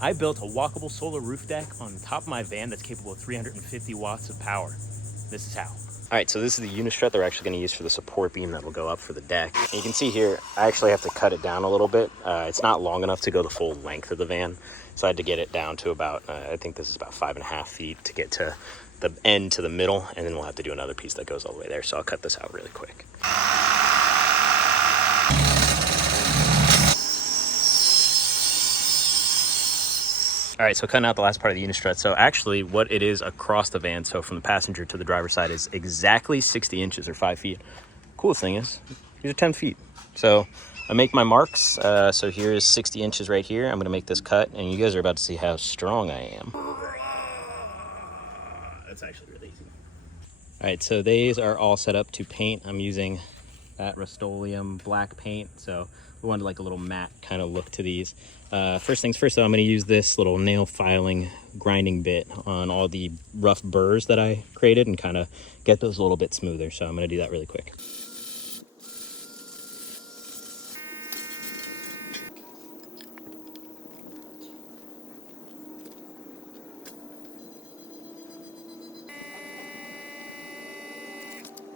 I built a walkable solar roof deck on top of my van that's capable of 350 watts of power. This is how. All right, so this is the unistrut they're actually gonna use for the support beam that'll go up for the deck. And you can see here, I actually have to cut it down a little bit. It's not long enough to go the full length of the van. So I had to get it down to about, I think this is about 5.5 feet to get to the end to the middle, and then we'll have to do another piece that goes all the way there. So I'll cut this out really quick. All right, so cutting out the last part of the unistrut. So actually what it is across the van, so from the passenger to the driver's side, is exactly 60 inches or 5 feet. Coolest thing is, these are 10 feet. So I make my marks. So here's 60 inches right here. I'm gonna make this cut, and you guys are about to see how strong I am. That's actually really easy. All right, so these are all set up to paint. I'm using that Rust-Oleum black paint. So we wanted like a little matte kind of look to these. First things first though, I'm gonna use this little nail filing grinding bit on all the rough burrs that I created and kind of get those a little bit smoother. So I'm gonna do that really quick.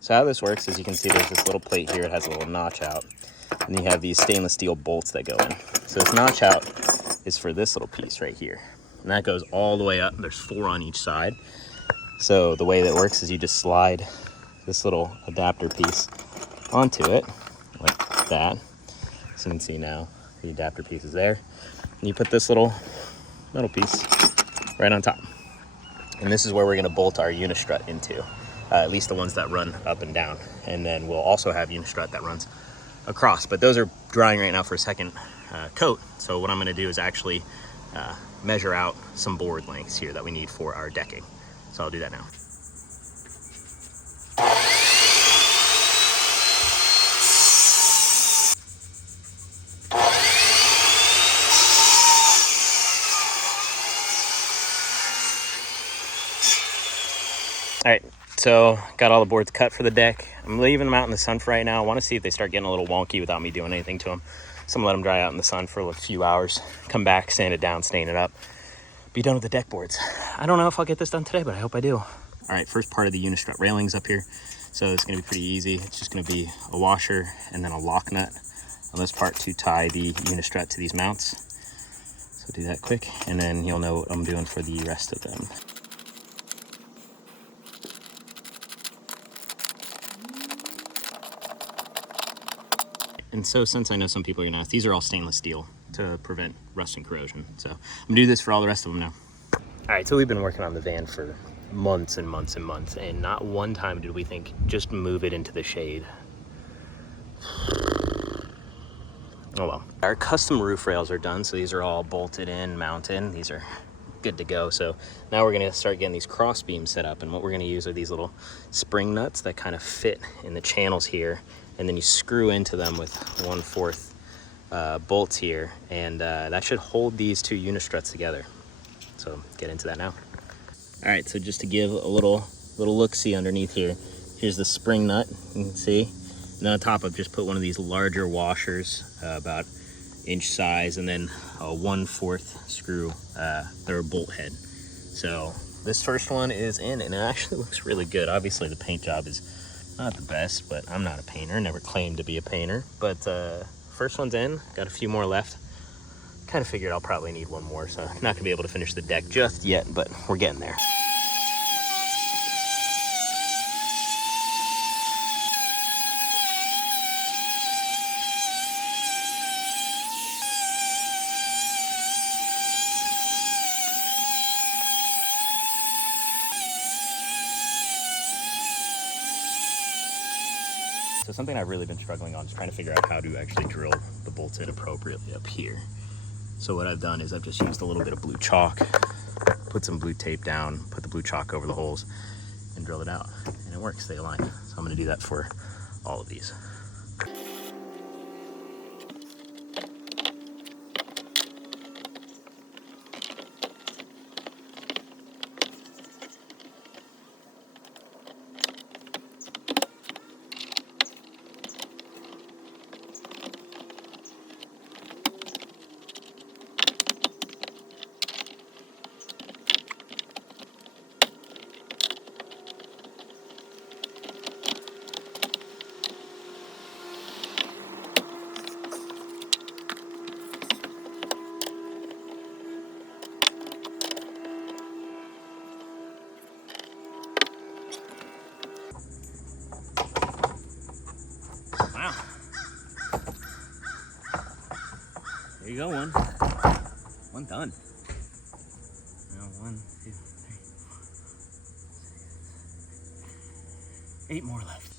So how this works is you can see there's this little plate here. It has a little notch out. And you have these stainless steel bolts that go in. So this notch out is for this little piece right here. And that goes all the way up. There's 4 on each side. So the way that works is you just slide this little adapter piece onto it like that. So you can see now the adapter piece is there. And you put this little metal piece right on top. And this is where we're gonna bolt our unistrut into, at least the ones that run up and down. And then we'll also have unistrut that runs across, but those are drying right now for a second coat. So what I'm gonna do is actually measure out some board lengths here that we need for our decking. So I'll do that now. All right, so got all the boards cut for the deck. I'm leaving them out in the sun for right now. I want to see if they start getting a little wonky without me doing anything to them. So I'm gonna let them dry out in the sun for a few hours, come back, sand it down, stain it up, be done with the deck boards. I don't know if I'll get this done today, but I hope I do. All right, first part of the unistrut railings up here. So it's gonna be pretty easy. It's just gonna be a washer and then a lock nut on this part to tie the unistrut to these mounts. So do that quick, and then you'll know what I'm doing for the rest of them. And so since I know some people are gonna ask, these are all stainless steel to prevent rust and corrosion. So I'm gonna do this for all the rest of them now. All right, so we've been working on the van for months and months and months, and not one time did we think just move it into the shade. Oh well. Our custom roof rails are done, so these are all bolted in, mounted. These are good to go. So now we're gonna start getting these cross beams set up, and what we're gonna use are these little spring nuts that kind of fit in the channels here, and then you screw into them with 1/4 bolts here, and that should hold these 2 unistruts together. So get into that now. All right, so just to give a little look-see underneath here, here's the spring nut, you can see. And then on top I've just put one of these larger washers, about inch size, and then a 1/4 screw or bolt head. So this first one is in, and it actually looks really good. Obviously the paint job is not the best, but I'm not a painter, never claimed to be a painter. But first one's in, got a few more left. Kind of figured I'll probably need one more, so I'm not gonna be able to finish the deck just yet, but we're getting there. So something I've really been struggling on is trying to figure out how to actually drill the bolts in appropriately up here. So what I've done is I've just used a little bit of blue chalk, put some blue tape down, put the blue chalk over the holes, and drill it out. And it works, they align. So I'm gonna do that for all of these. you go, one. One done. Now 1, 2, 3, 8 more left.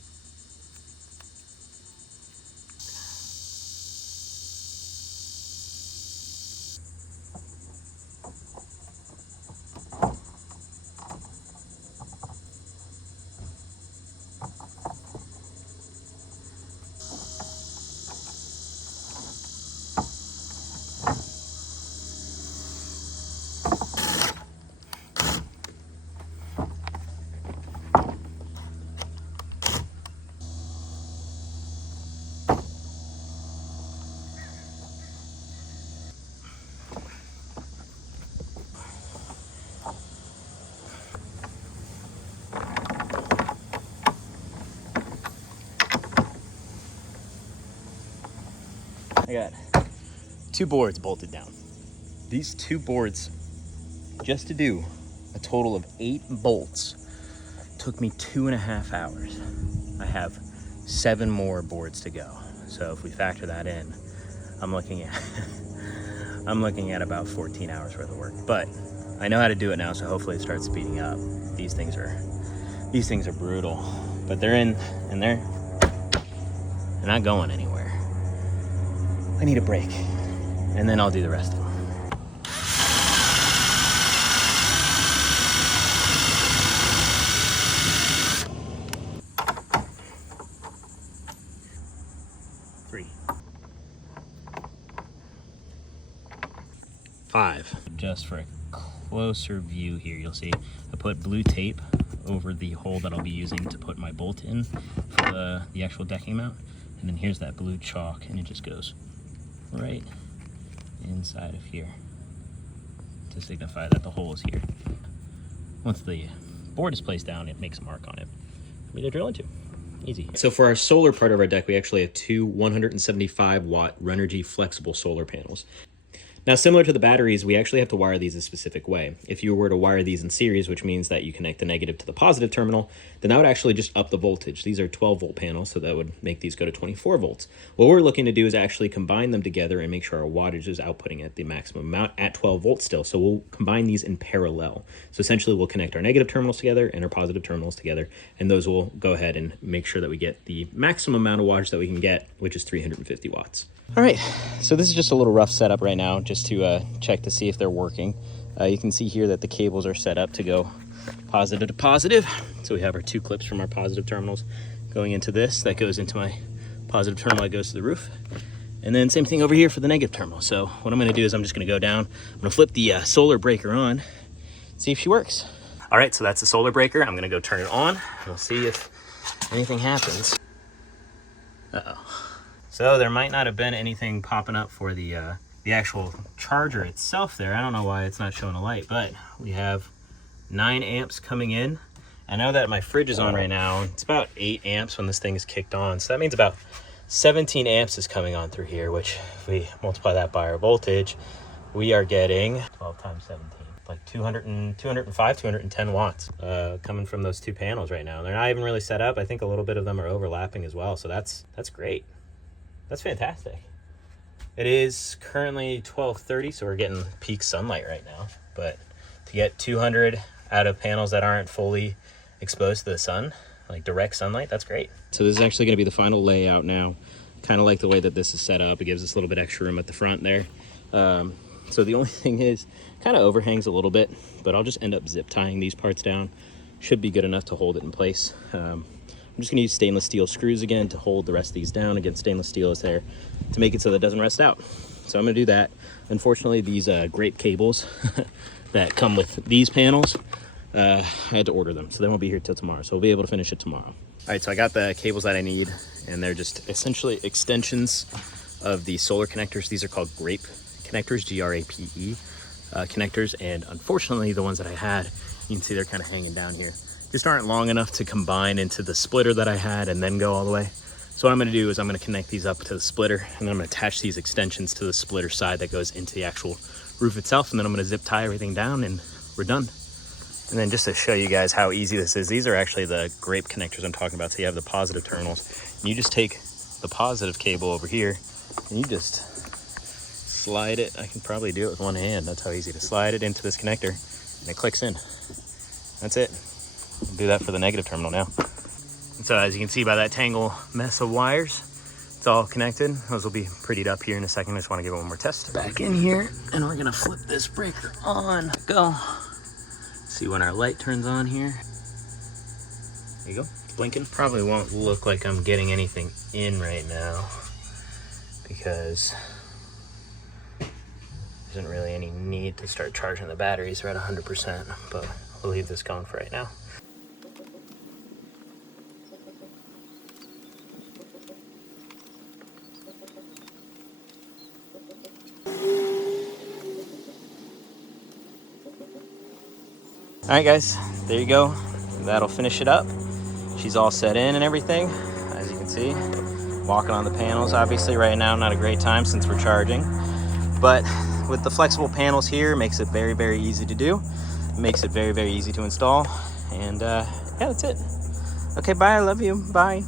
I got 2 boards bolted down. These 2 boards, just to do a total of 8 bolts, took me 2.5 hours. I have 7 more boards to go. So if we factor that in, I'm looking at I'm looking at about 14 hours worth of work. But I know how to do it now, so hopefully it starts speeding up. These things are brutal, but they're in, and they're not going anywhere. I need a break, and then I'll do the rest of them. Three. 5. Just for a closer view here, you'll see I put blue tape over the hole that I'll be using to put my bolt in for the actual decking mount. And then here's that blue chalk, and it just goes right inside of here to signify that the hole is here. Once the board is placed down, it makes a mark on it for me to drill into. Easy. So for our solar part of our deck, we actually have 2 175 watt Run-ergy flexible solar panels. Now, similar to the batteries, we actually have to wire these a specific way. If you were to wire these in series, which means that you connect the negative to the positive terminal, then that would actually just up the voltage. These are 12 volt panels, so that would make these go to 24 volts. What we're looking to do is actually combine them together and make sure our wattage is outputting at the maximum amount at 12 volts still. So we'll combine these in parallel. So essentially we'll connect our negative terminals together and our positive terminals together, and those will go ahead and make sure that we get the maximum amount of wattage that we can get, which is 350 watts. All right, so this is just a little rough setup right now, just to check to see if they're working. You can see here that the cables are set up to go positive to positive. So we have our 2 clips from our positive terminals going into this. That goes into my positive terminal that goes to the roof. And then same thing over here for the negative terminal. So what I'm gonna do is I'm just gonna go down, I'm gonna flip the solar breaker on, see if she works. All right, so that's the solar breaker. I'm gonna go turn it on, and we'll see if anything happens. Uh-oh. So there might not have been anything popping up for the actual charger itself there. I don't know why it's not showing a light, but we have 9 amps coming in. I know that my fridge is on right now. It's about 8 amps when this thing is kicked on. So that means about 17 amps is coming on through here, which if we multiply that by our voltage, we are getting 12 times 17. Like 205, 210 watts coming from those 2 panels right now. They're not even really set up. I think a little bit of them are overlapping as well. So that's great. That's fantastic. It is currently 12:30, so we're getting peak sunlight right now. But to get 200 out of panels that aren't fully exposed to the sun, like direct sunlight, that's great. So this is actually gonna be the final layout now. Kind of like the way that this is set up. It gives us a little bit extra room at the front there. So the only thing is, kind of overhangs a little bit, but I'll just end up zip tying these parts down. Should be good enough to hold it in place. I'm just gonna use stainless steel screws again to hold the rest of these down. Again, stainless steel is there to make it so that it doesn't rust out. So I'm gonna do that. Unfortunately, these grape cables that come with these panels, I had to order them, so they won't be here till tomorrow. So we'll be able to finish it tomorrow. All right, so I got the cables that I need, and they're just essentially extensions of the solar connectors. These are called grape connectors, G-R-A-P-E connectors, and unfortunately the ones that I had, you can see they're kind of hanging down here, just aren't long enough to combine into the splitter that I had and then go all the way. So what I'm going to do is I'm going to connect these up to the splitter, and then I'm going to attach these extensions to the splitter side that goes into the actual roof itself, and then I'm going to zip tie everything down and we're done. And then just to show you guys how easy this is, these are actually the grape connectors I'm talking about. So you have the positive terminals, and you just take the positive cable over here and you just slide it. I can probably do it with one hand. That's how easy to slide it into this connector, and it clicks in. That's it. I'll do that for the negative terminal now. And so as you can see by that tangle mess of wires, it's all connected. Those will be prettied up here in a second. I just want to give it one more test. Back in here, and we're gonna flip this breaker on. Go. See when our light turns on here. There you go, it's blinking. Probably won't look like I'm getting anything in right now because there isn't really any need to start charging the batteries. They're at 100%, but we'll leave this going for right now. All right, guys, there you go. That'll finish it up. She's all set in and everything, as you can see. Walking on the panels, obviously right now, not a great time since we're charging. But with the flexible panels here, it makes it very, very easy to do. It makes it very, very easy to install. And yeah, that's it. Okay, bye, I love you, bye.